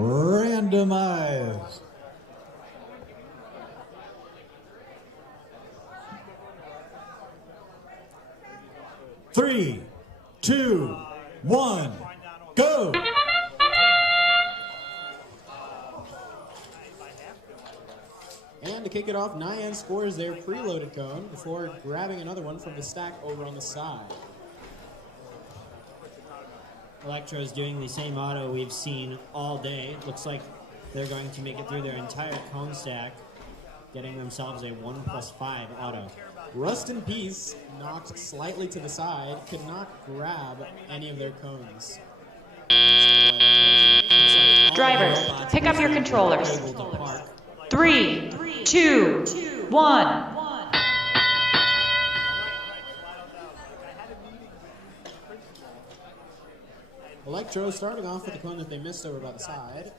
randomize. Three, two, one, go. And to kick it off, Nyan scores their preloaded cone before grabbing another one from the stack over on the side. Electro's doing the same auto we've seen all day. Looks like they're going to make it through their entire cone stack, getting themselves a 1+5 auto. Rust and Peace, knocked slightly to the side, could not grab any of their cones. Drivers, pick up your controllers. 3, 2, 1. Electro, starting off with the cone that they missed over by the side,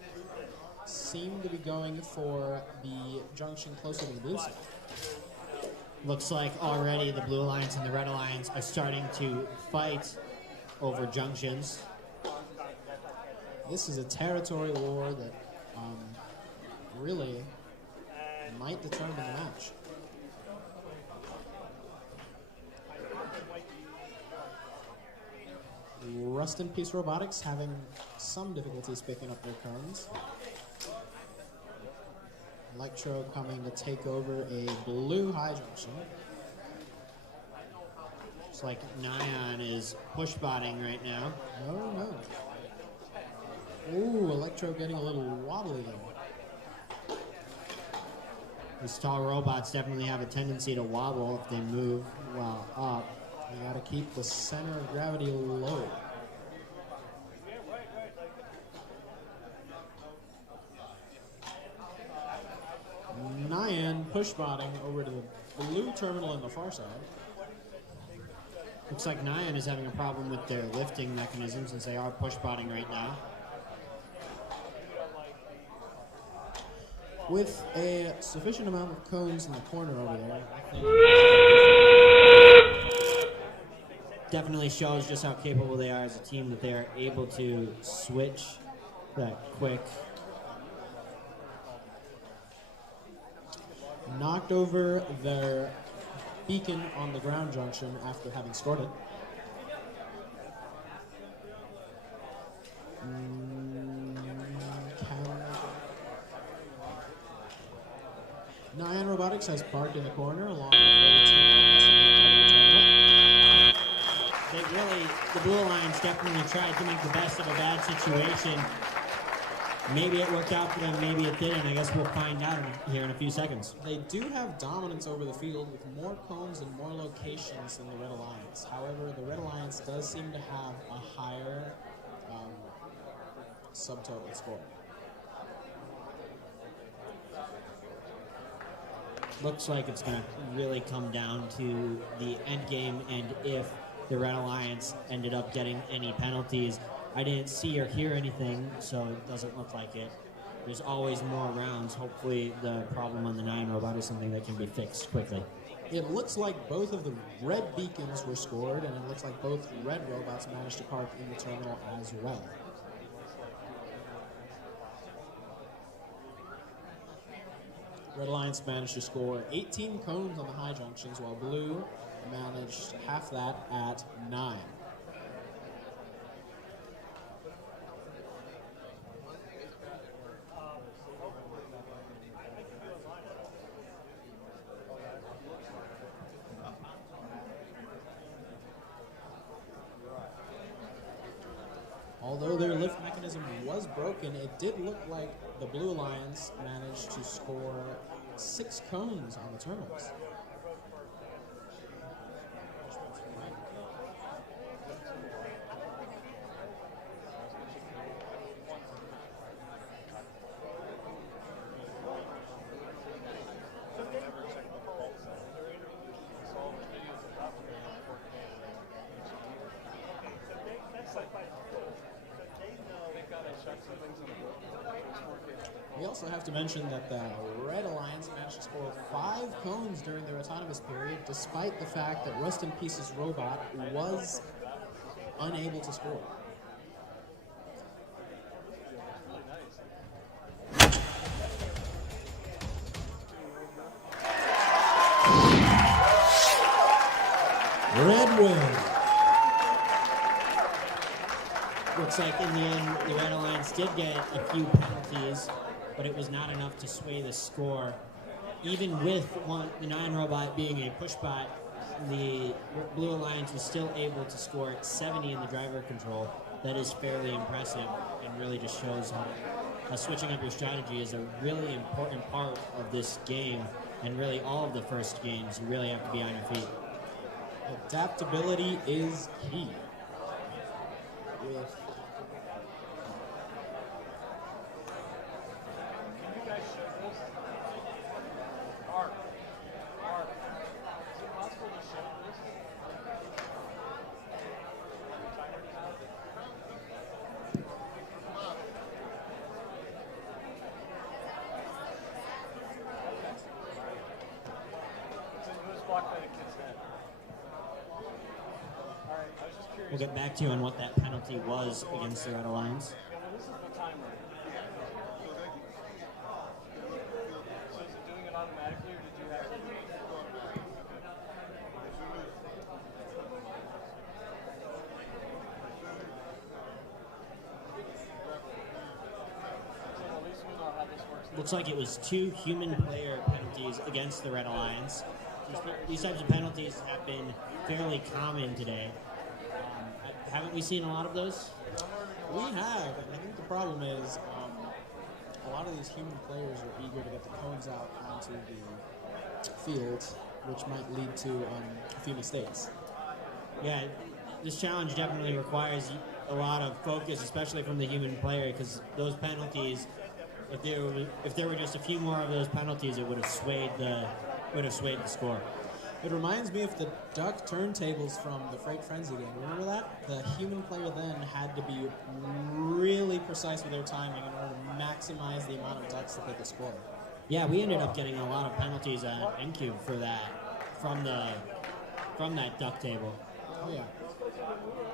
seemed to be going for the junction closer to the blue side. Looks like already the Blue Alliance and the Red Alliance are starting to fight over junctions. This is a territory war that really might determine the match. Rust and Peace Robotics having some difficulties picking up their cones. Electro coming to take over a blue high junction. Looks like Nyan is push-botting right now. No. Ooh, Electro getting a little wobbly there. These tall robots definitely have a tendency to wobble if they move while up. You gotta keep the center of gravity low. Nyan push-botting over to the blue terminal on the far side. Looks like Nyan is having a problem with their lifting mechanism since they are push-botting right now. With a sufficient amount of cones in the corner over there, I think definitely shows just how capable they are as a team, that they are able to switch that quick. knocked over their beacon on the ground junction after having scored it. Nyan Robotics has parked in the corner along with their team. The Blue Alliance definitely tried to make the best of a bad situation. Maybe it worked out for them, maybe it didn't. I guess we'll find out here in a few seconds. They do have dominance over the field with more cones and more locations than the Red Alliance. However, the Red Alliance does seem to have a higher subtotal score. Looks like it's going to really come down to the end game, and if the Red Alliance ended up getting any penalties. I didn't see or hear anything, so it doesn't look like it. There's always more rounds. Hopefully the problem on the Nyan robot is something that can be fixed quickly. It looks like both of the red beacons were scored, and it looks like both red robots managed to park in the terminal as well. Red Alliance managed to score 18 cones on the high junctions, while Blue managed half that at 9. Although their lift mechanism was broken, it did look like the Blue Alliance managed to score 6 cones on the terminals. We also have to mention that the Red Alliance managed to score 5 cones during their autonomous period, despite the fact that Rust in Pieces' robot was unable to score. Red wins. Looks like in the end, the Red Alliance did get a few penalties, but it was not enough to sway the score. Even with the 9 robot being a push bot, the Blue Alliance was still able to score 70 in the driver control. That is fairly impressive and really just shows how switching up your strategy is a really important part of this game, and really all of the first games. You really have to be on your feet. Adaptability is key. With We'll get back to you on what that penalty was against the Red Alliance. Looks like it was 2 human player penalties against the Red Alliance. These types of penalties have been fairly common today. Haven't we seen a lot of those? we have, and I think the problem is a lot of these human players are eager to get the cones out onto the field, which might lead to a few mistakes. Yeah, this challenge definitely requires a lot of focus, especially from the human player, because those penalties, if there were just a few more of those penalties, it would have swayed the score. It reminds me of the duck turntables from the Freight Frenzy game. Remember that? The human player then had to be really precise with their timing in order to maximize the amount of ducks that they could score. Yeah, we ended up getting a lot of penalties at N-Cube for that, from that duck table. Oh yeah.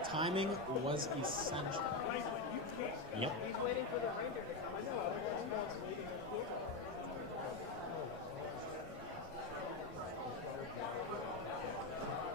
Timing was essential. Yep.